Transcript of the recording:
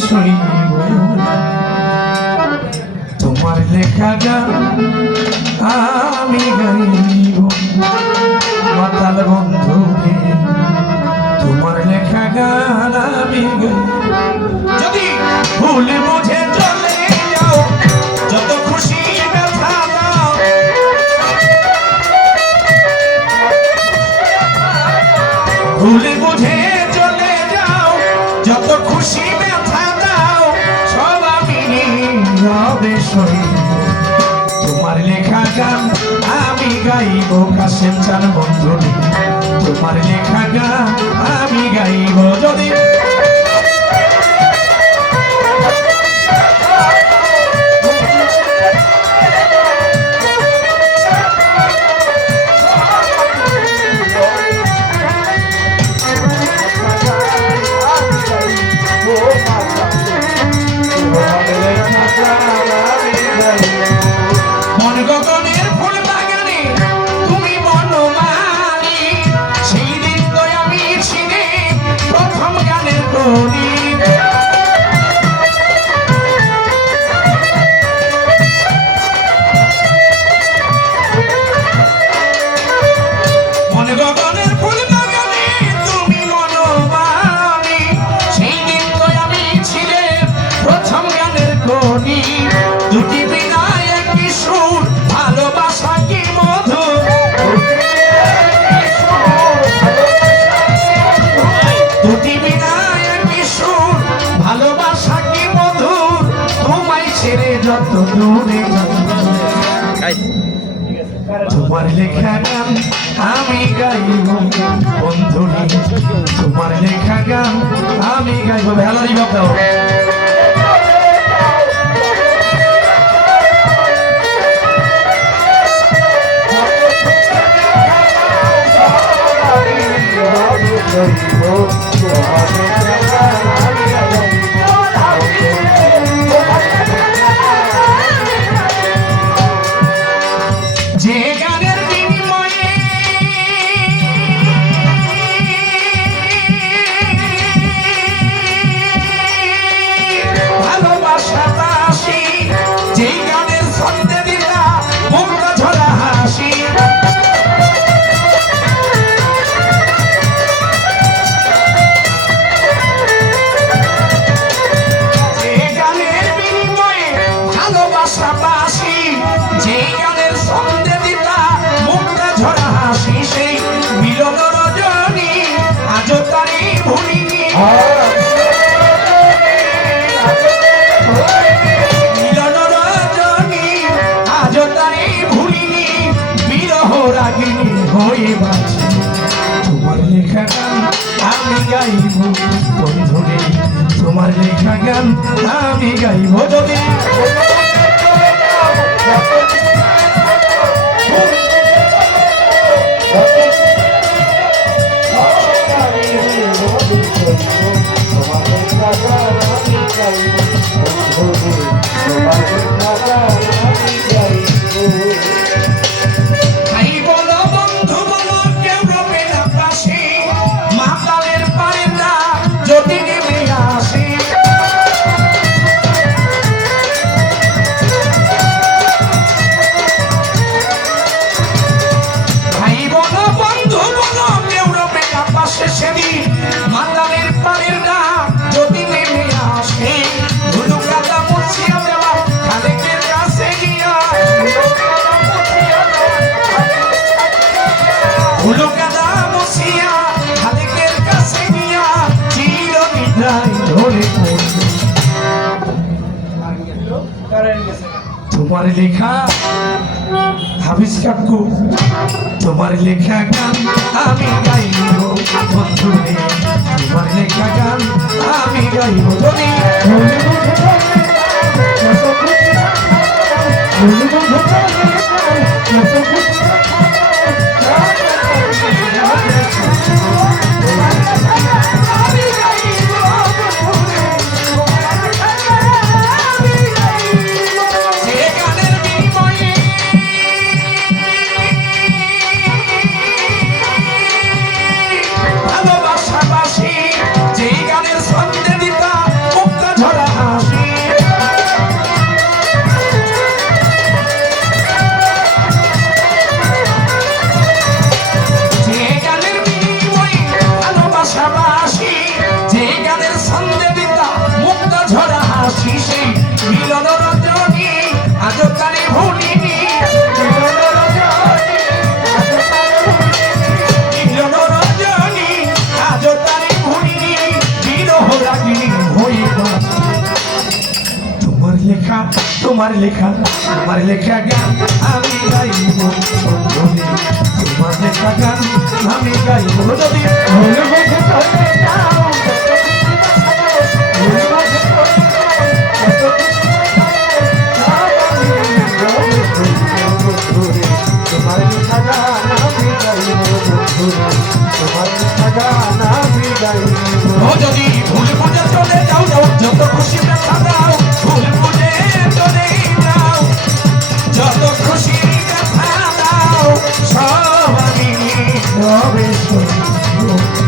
শুনিব তোমার লেখা গান আমি গাইব মাতাল বন্ধু তোমার লেখা গান আমি গাইব যদি ভুল বুঝে চলে যাও যত খুশি ব্যথা দাও ভুল বুঝে চলে যাও যত খুশি ব্যথা দাও সব আমি নীরবে সইব তোমার লেখা গান আমি গাইব কাশেম চান বন্ধু তোমার লেখা গান আমি গাইব যদি দুটি বিনা একটি সুর ভালোবাসা কি মধু দুটি বিনা একটি সুর ভালোবাসা কি মধুর তোমায় ছেড়ে যত দূরে তোমার লেখা গান আমি গাইব বন্ধুরে তোমার লেখা গান আমি গাইব ভেলারি বাবা যে গানের বিনিময়ে ভালোবাসা বাসি যে গানের ছন্দে দিলা মুক্ত ঝরা হাসি তোমার লেখা গান আমি গাইব বন্ধুরে তোমার লেখা গান আমি গাইব যদি তোমার লেখা হাফিজ কাকু তোমার লেখা গান আমি গাইব বন্ধুরে তোমার লেখা গান আমি গাইব যদি লেখা তোমার লেখা গান আমি গাইব বন্ধুরে তোমার লেখা গান আমি গাইব যদি ভুল বুঝে চলে যাও ভুল বুঝে চলে যাও বন্ধুরে তোমার লেখা গান আমি গাইব বন্ধুরে তোমার লেখা গান আমি গাইব ও যদি ভুল বুঝে চলে যাও যত খুশি ব্যথা দাও ভুল বুঝে চলে যাও যত খুশি ব্যথা দাও সব আমি রবে শুনবো